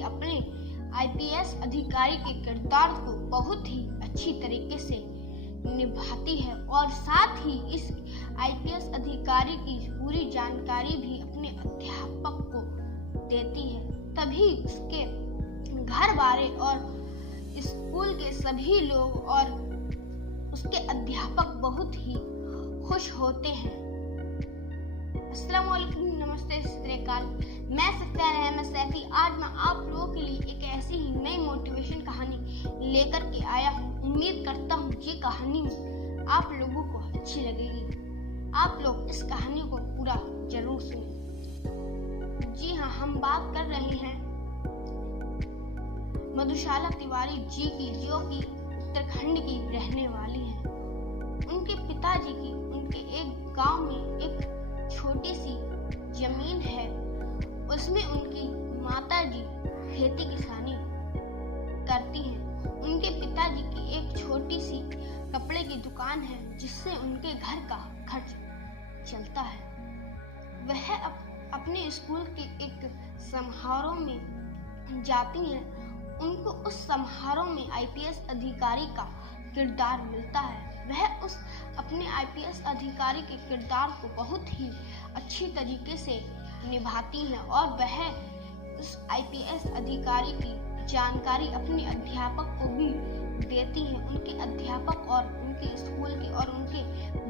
जी अपने आईपीएस अधिकारी के किरदार को बहुत ही अच्छी तरीके से निभाती है और साथ ही इस आईपीएस अधिकारी की पूरी जानकारी भी अपने अध्यापक को देती है। तभी उसके घर वाले और स्कूल के सभी लोग और उसके अध्यापक बहुत ही खुश होते हैं। अस्सलाम वालेकुम, नमस्ते, सत श्री अकाल। मैं सफियान अहमद सैफी आज मैं आप लोगों के लिए एक ऐसी ही नई मोटिवेशन कहानी लेकर के आया हूँ। उम्मीद करता हूँ ये कहानी आप लोगों को अच्छी लगेगी। आप लोग इस कहानी को पूरा जरूर सुनें। जी हाँ, हम बात कर रहे हैं मधुशाला तिवारी जी की, जो कि उत्तराखंड की रहने वाली है। उनके पिताजी की उनके एक गांव में एक छोटी सी जमीन है, उसमें उनकी माताजी खेती किसानी करती हैं। उनके पिताजी की एक छोटी सी कपड़े की दुकान है, जिससे उनके घर का खर्च चलता है। वह अपने स्कूल के एक समारोह में जाती हैं। उनको उस समारोह में आईपीएस अधिकारी का किरदार मिलता है। वह उस अपने आईपीएस अधिकारी के किरदार को बहुत ही अच्छी तरीके से निभाती हैं और वह उस आईपीएस अधिकारी की जानकारी अपने अध्यापक को भी देती हैं। उनके अध्यापक और उनके स्कूल के और उनके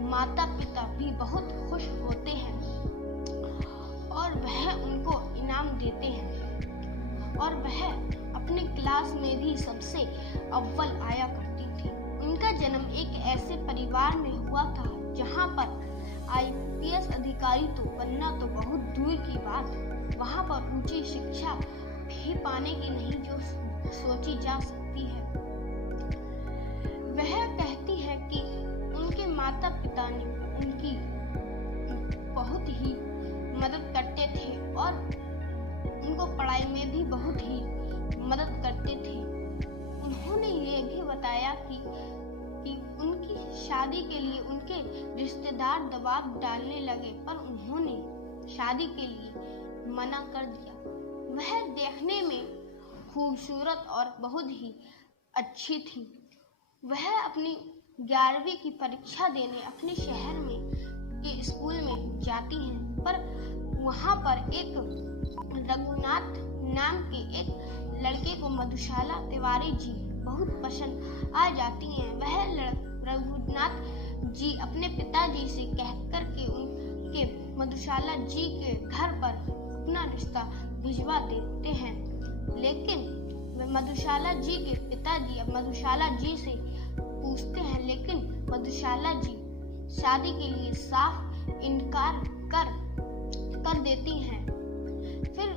माता पिता भी बहुत खुश होते हैं और वह उनको इनाम देते हैं और वह अपने क्लास में भी सबसे अव्वल आया करती थी। उनका जन्म एक ऐसे परिवार में हुआ था जहां पर आईपीएस अधिकारी तो बनना तो बहुत दूर की बात, वहां पर ऊंची शिक्षा भी पाने की नहीं जो सोची जा सकती है। वह कहती है कि उनके माता पिता ने उनकी बहुत ही मदद करते थे और उनको पढ़ाई में भी बहुत ही मदद करते थे। उन्होंने ये भी बताया कि उनकी शादी के लिए उनके रिश्तेदार दबाव डालने लगे, पर उन्होंने शादी के लिए मना कर दिया। वह देखने में खूबसूरत और बहुत ही अच्छी थी। वह अपनी 11वीं की परीक्षा देने अपने शहर में के स्कूल में जाती हैं, पर वहां पर एक रघुनाथ नाम के एक लड़के को मधुशाला तिवारी जी बहुत पसंद आ जाती हैं। वह रघुनाथ जी अपने पिताजी से कहकर के उनके मधुशाला जी के घर पर अपना रिश्ता भिजवा देते हैं, लेकिन मधुशाला जी के पिताजी अब मधुशाला जी से पूछते हैं, लेकिन मधुशाला जी शादी के लिए साफ इनकार कर देती हैं। फिर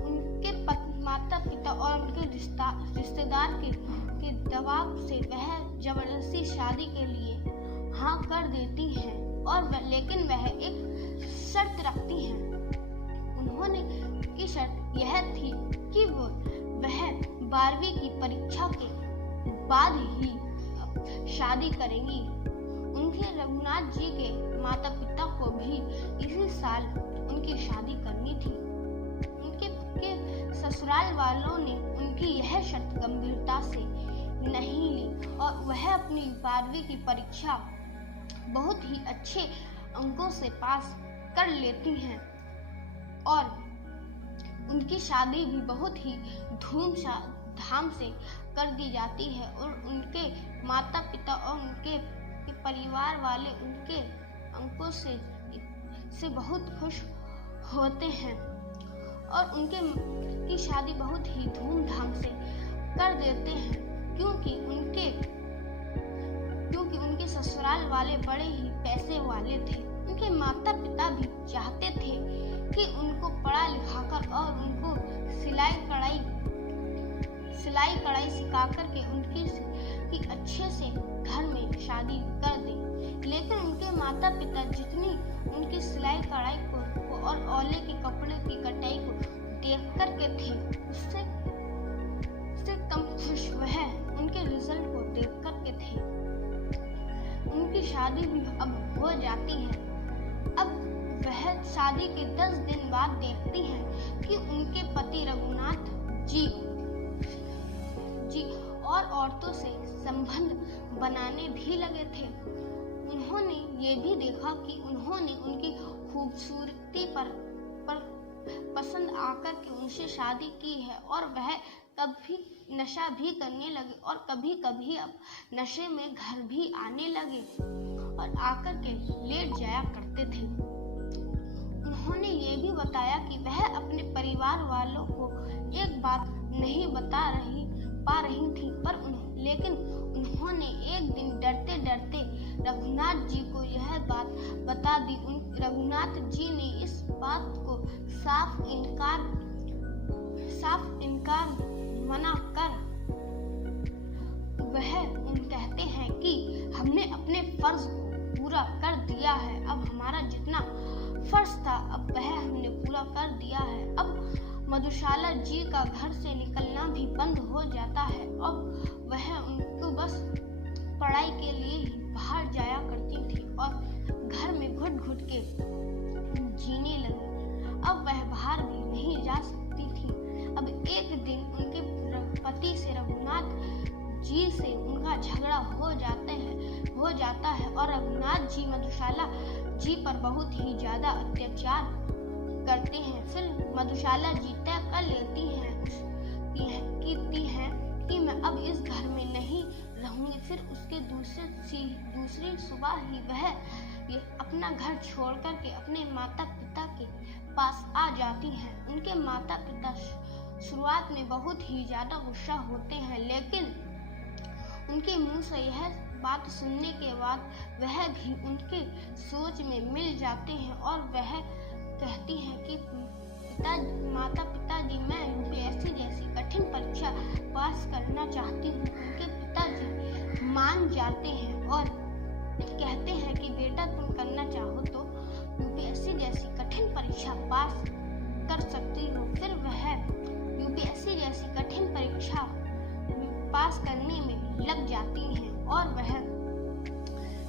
उनके माता पिता और उनके रिश्तेदार के दबाव से वह जबरदस्ती शादी के लिए हाँ कर देती हैं लेकिन वह एक शर्त रखती हैं। उन्होंने की शर्त यह थी कि वह 12वीं की परीक्षा के बाद ही शादी करेंगी। उनके रघुनाथ जी के माता पिता को भी इसी साल उनकी शादी करनी थी। उनके ससुराल वालों ने उनकी यह शर्त गंभीरता से नहीं ली और वह अपनी 12वीं की परीक्षा बहुत ही अच्छे अंकों से पास कर लेती हैं और उनकी शादी भी बहुत ही धूमधाम से कर दी जाती है और उनके माता पिता और उनके परिवार वाले उनके अंकों से बहुत खुश होते हैं और उनकी शादी बहुत ही धूमधाम से कर देते हैं, क्योंकि उनके ससुराल वाले बड़े ही पैसे वाले थे। उनके माता पिता भी चाहते थे कि उनको पढ़ा लिखाकर और उनको सिलाई कढ़ाई सिखा कर के उनकी अच्छे से घर में शादी कर दें, लेकिन उनके माता पिता जितनी उनकी सिलाई कढ़ाई को और औले के कपड़े की कटाई को देख कर के थे, उससे कम खुश वह उनके रिजल्ट को देख कर के थे। उनकी शादी भी अब हो जाती है। अब वह शादी के 10 दिन बाद देखती हैं कि उनके पति रघुनाथ जी और औरतों से संबंध बनाने भी लगे थे। उन्होंने ये भी देखा कि उन्होंने उनकी खूबसूरती पर पसंद आकर के उनसे शादी की है और वह कभी नशा भी करने लगे और कभी कभी अब नशे में घर भी आने लगे और आकर के लेट जाया करते थे। उन्होंने ये भी बताया कि वह अपने परिवार वालों को एक बात नहीं पा रही थी, लेकिन उन्होंने एक दिन डरते डरते रघुनाथ जी को यह बात बता दी। रघुनाथ जी ने इस बात को साफ इनकार मना कर वह कहते हैं कि हमने अपने फर्ज को पूरा कर दिया है। अब हमारा जितना फर्ज था अब वह हमने पूरा कर दिया है। अब मधुशाला जी का घर से निकलना भी बंद हो जाता है। अब वह उनको बस पढ़ाई के लिए ही बाहर जाया करती थी और घर में घुट घुट के जीने लगी। अब वह बाहर भी नहीं जा सकती थी। अब एक दिन उनके पति से रघुनाथ जी से उनका झगड़ा हो जाता है और रघुनाथ जी मधुशाला जी पर बहुत ही ज्यादा अत्याचार करते हैं। फिर मधुशाला जी तय कर लेती हैं कि मैं अब इस घर में नहीं रहूंगी। फिर उसके दूसरी सुबह ही वह अपना घर छोड़ करके अपने माता पिता के पास आ जाती हैं। उनके माता पिता शुरुआत में बहुत ही ज्यादा गुस्सा होते हैं, लेकिन उनके मुंह से यह बात सुनने के बाद वह भी उनके सोच में मिल जाते हैं और वह कहती हैं कि माता पिताजी मैं यूपीएससी जैसी कठिन परीक्षा पास करना चाहती हूँ। उनके पिताजी मान जाते हैं और कहते हैं कि बेटा तुम करना चाहो तो यूपीएससी जैसी कठिन परीक्षा पास कर सकती हो। फिर वह यूपीएससी जैसी कठिन परीक्षा पास करने में लग जाती हैं और वह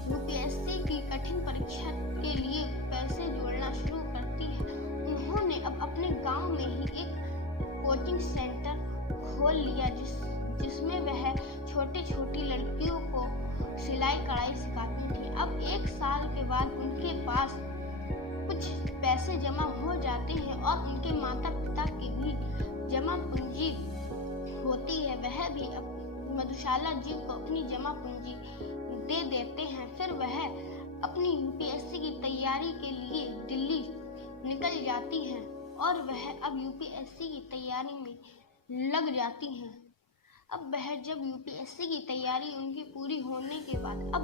यूपीएससी की कठिन परीक्षा के लिए पैसे जोड़ना शुरू करती है। उन्होंने अब अपने गांव में ही एक कोचिंग सेंटर खोल लिया जिसमें वह छोटी लड़कियों को सिलाई कढ़ाई सिखाती थी। अब एक साल के बाद उनके पास कुछ पैसे जमा हो जाते हैं और उनके माता पिता की भी जमा पूंजी होती है। वह भी मधुशाला जी को अपनी जमा पूंजी दे देते हैं। फिर वह अपनी यूपीएससी की तैयारी के लिए दिल्ली निकल जाती हैं और वह अब यूपीएससी की तैयारी में लग जाती हैं। अब वह जब यूपीएससी की तैयारी उनकी पूरी होने के बाद अब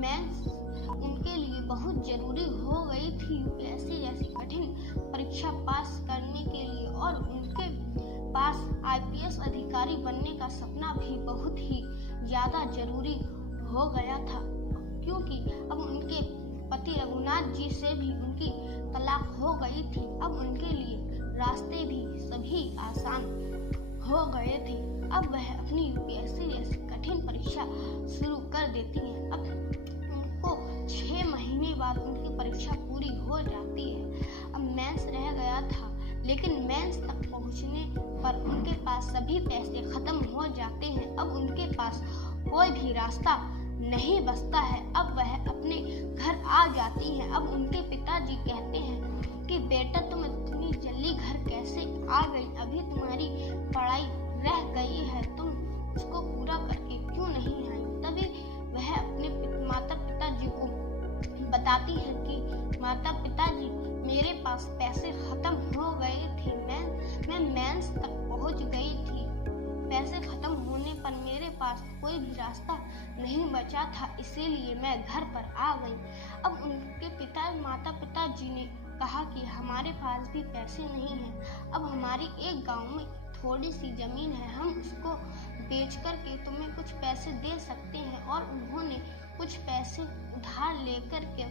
मेंस उनके लिए बहुत जरूरी हो गई थी यूपीएससी जैसी कठिन परीक्षा पास करने के लिए और उनके पास आईपीएस अधिकारी बनने का सपना भी बहुत ही ज्यादा जरूरी हो गया था, क्योंकि अब उनके पति रघुनाथ जी से भी उनकी तलाक हो गई थी। अब उनके लिए रास्ते भी सभी आसान हो गए थे। अब वह अपनी यूपीएससी जैसी कठिन परीक्षा शुरू कर देती हैं। अब उनको 6 महीने बाद उनकी परीक्षा पूरी हो जाती है। अब मेंस रह गया था, लेकिन मेंस तक पहुंचने पर उनके पास सभी पैसे खत्म हो जाते हैं। अब उनके पास कोई भी रास्ता नहीं बचता है। अब वह अपने घर आ जाती हैं। अब उनके पिताजी कहते हैं कि बेटा तुम इतनी जल्दी घर कैसे आ गई? अभी तुम्हारी पढ़ाई रह गई है, तुम उसको पूरा करके क्यों नहीं आई? तभी वह अपने माता पिताजी को बताती है कि माता पिताजी मेरे पास पैसे खत्म हो गए थे, मैं मेंस तक पहुंच गई थी। पैसे खत्म होने पर मेरे पास कोई भी रास्ता नहीं बचा था, इसीलिए मैं घर पर आ गई। अब उनके माता पिताजी ने कहा कि हमारे पास भी पैसे नहीं हैं। अब हमारी एक गांव में थोड़ी सी जमीन है, हम उसको बेच करके तुम्हें कुछ पैसे दे सकते हैं। और उन्होंने कुछ पैसे उधार लेकर के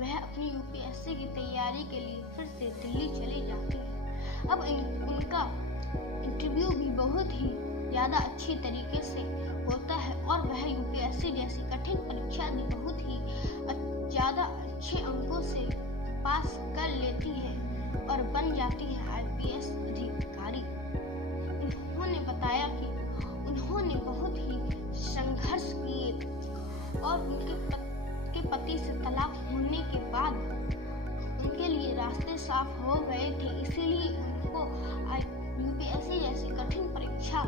वह अपनी यूपीएससी की तैयारी के लिए फिर से दिल्ली चली जाती है। अब उनका इंटरव्यू भी बहुत ही ज़्यादा अच्छी तरीके से होता है और वह यूपीएससी जैसी कठिन परीक्षा भी बहुत ही ज़्यादा अच्छे अंकों से पास कर लेती है और बन जाती है आईपीएस अधिकारी। उन्होंने बताया कि उन्होंने बहुत ही संघर्ष किए और उनके पति से तलाक होने के बाद उनके लिए रास्ते साफ हो गए थे। इसीलिए उनको यूपीएससी जैसी कठिन परीक्षा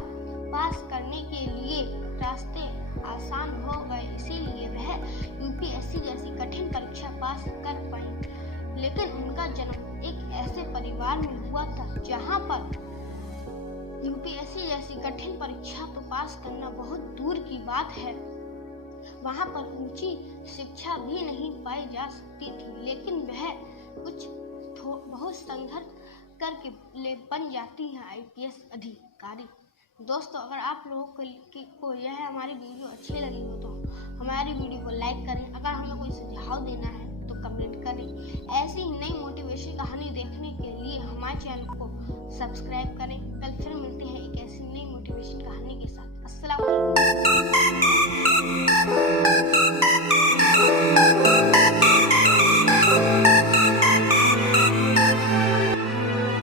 पास करने के लिए रास्ते आसान हो गए, इसीलिए वह यूपीएससी जैसी कठिन परीक्षा पास कर पाई। लेकिन उनका जन्म एक ऐसे परिवार में हुआ था जहां पर यूपीएससी जैसी कठिन परीक्षा तो पास करना बहुत दूर की बात है, वहां पर ऊंची शिक्षा भी नहीं पाई जा सकती थी। लेकिन वह कुछ बहुत संघर्ष करके बन जाती है आईपीएस अधिकारी। दोस्तों, अगर आप लोगों को यह हमारी वीडियो अच्छी लगी हो तो हमारी वीडियो को लाइक करें। अगर हमें कोई सुझाव देना है तो कमेंट करें। ऐसी ही नई मोटिवेशन कहानी देखने के लिए हमारे चैनल को सब्सक्राइब करें।